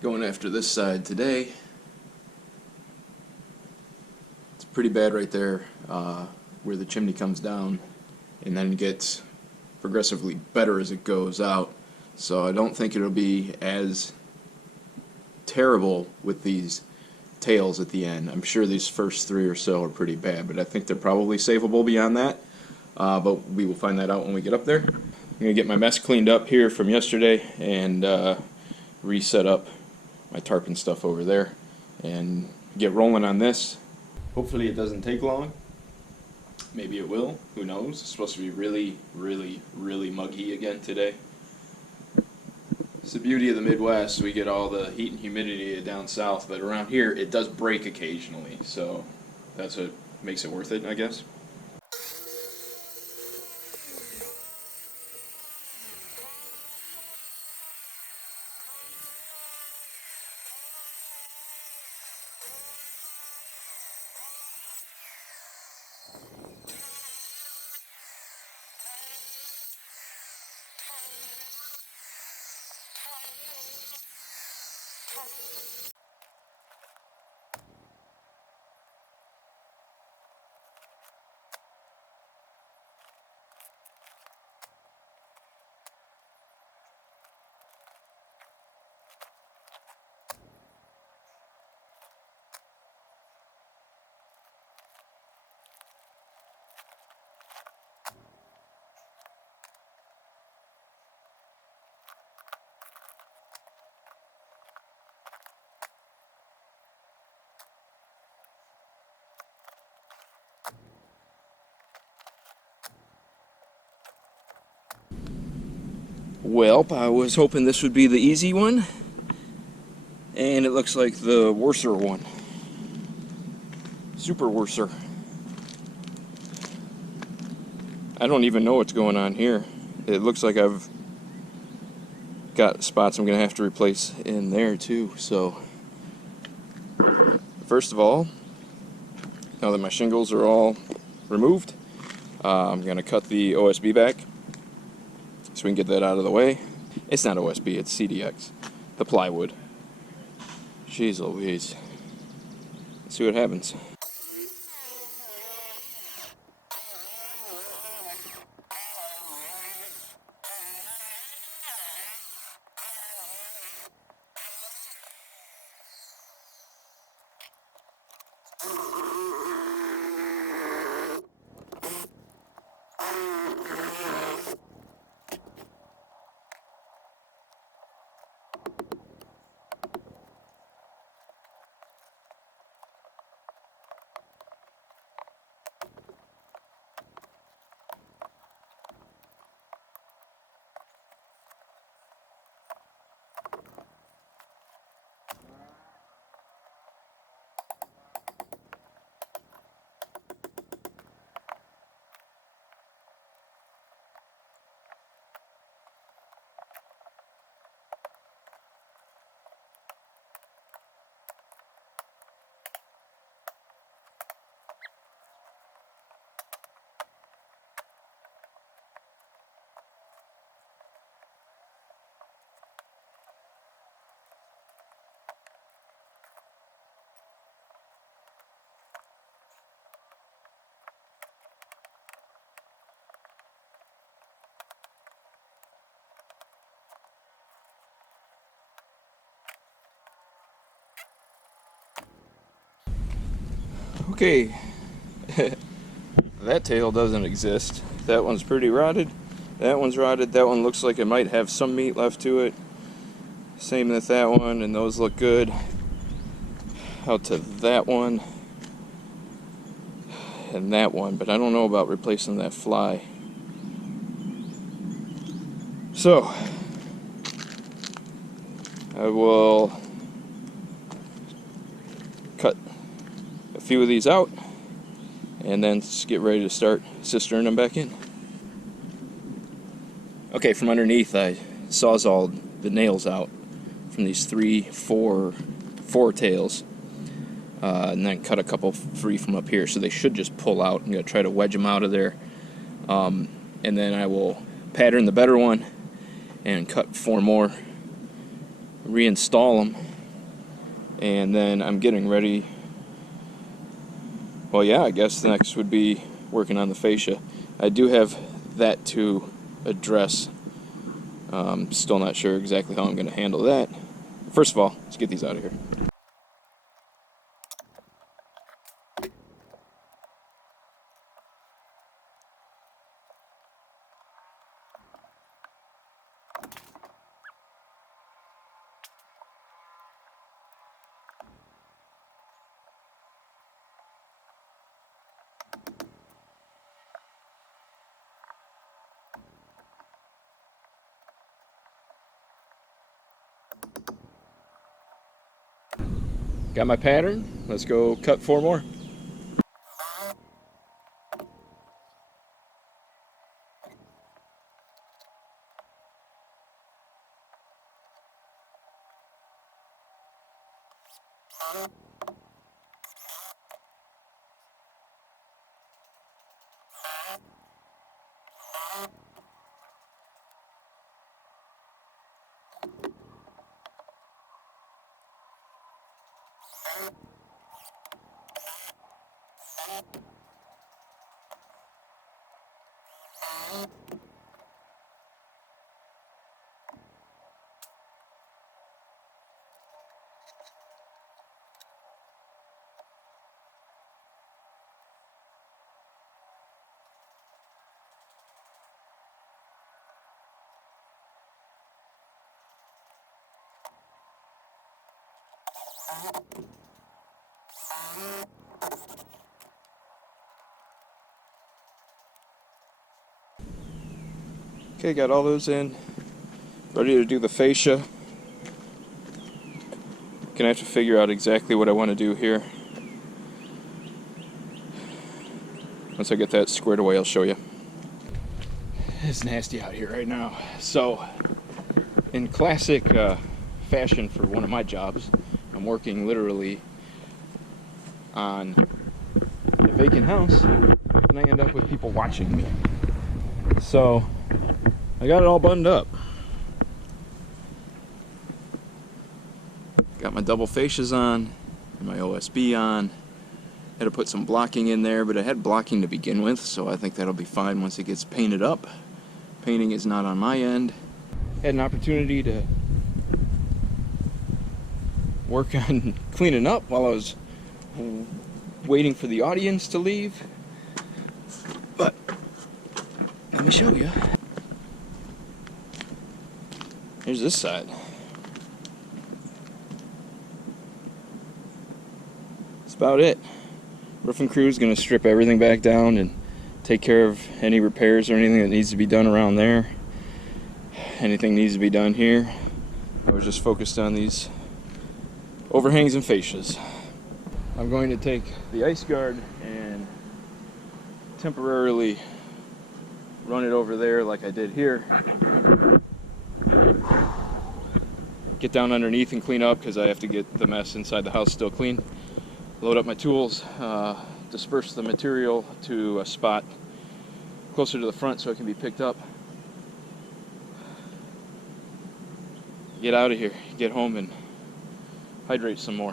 Going after this side today. It's pretty bad right there where the chimney comes down and then gets progressively better as it goes out. So I don't think it'll be as terrible with these tails at the end. I'm sure these first three or so are pretty bad, but I think they're probably savable beyond that. But we will find that out when we get up there. I'm going to get my mess cleaned up here from yesterday and reset up my tarp and stuff over there and get rolling on this. Hopefully it doesn't take long. Maybe it will. Who knows? It's supposed to be really, really, really muggy again today. It's the beauty of the Midwest. We get all the heat and humidity down south, but around here it does break occasionally, so that's what makes it worth it, I guess. Well, I was hoping this would be the easy one, and it looks like the worser one. Super worser. I don't even know what's going on here. It looks like I've got spots I'm going to have to replace in there too. So, first of all, now that my shingles are all removed, I'm going to cut the OSB back so we can get that out of the way. It's not OSB, it's CDX, the plywood. Jeez Louise. Let's see what happens. Okay, that tail doesn't exist. That one's pretty rotted. That one's rotted. That one looks like it might have some meat left to it. Same with that one, and those look good. Out to that one and that one, but I don't know about replacing that fly. So I will cut a few of these out and then just get ready to start cisterning them back in. Okay, from underneath I sawzalled the nails out from these four tails, and then cut a couple free from up here, so they should just pull out. I'm going to try to wedge them out of there, and then I will pattern the better one and cut 4 more, reinstall them, And then I'm getting ready. Well, yeah, I guess the next would be working on the fascia. I do have that to address. Still not sure exactly how I'm going to handle that. First of all, let's get these out of here. Got my pattern. Let's go cut 4 more. Okay, got all those in. Ready to do the fascia. Gonna have to figure out exactly what I want to do here. Once I get that squared away, I'll show you. It's nasty out here right now. So, in classic fashion for one of my jobs, I'm working literally on a vacant house, and I end up with people watching me. So, I got it all buttoned up. Got my double fascias on, and my OSB on. Had to put some blocking in there, but I had blocking to begin with, so I think that'll be fine once it gets painted up. Painting is not on my end. Had an opportunity to work on cleaning up while I was waiting for the audience to leave. But let me show you. Here's this side. That's about it. Roofing crew is going to strip everything back down and take care of any repairs or anything that needs to be done around there. Anything needs to be done here. I was just focused on these overhangs and fascias. I'm going to take the ice guard and temporarily run it over there like I did here. Get down underneath and clean up because I have to get the mess inside the house still clean. Load up my tools, disperse the material to a spot closer to the front so it can be picked up. Get out of here, get home and hydrate some more.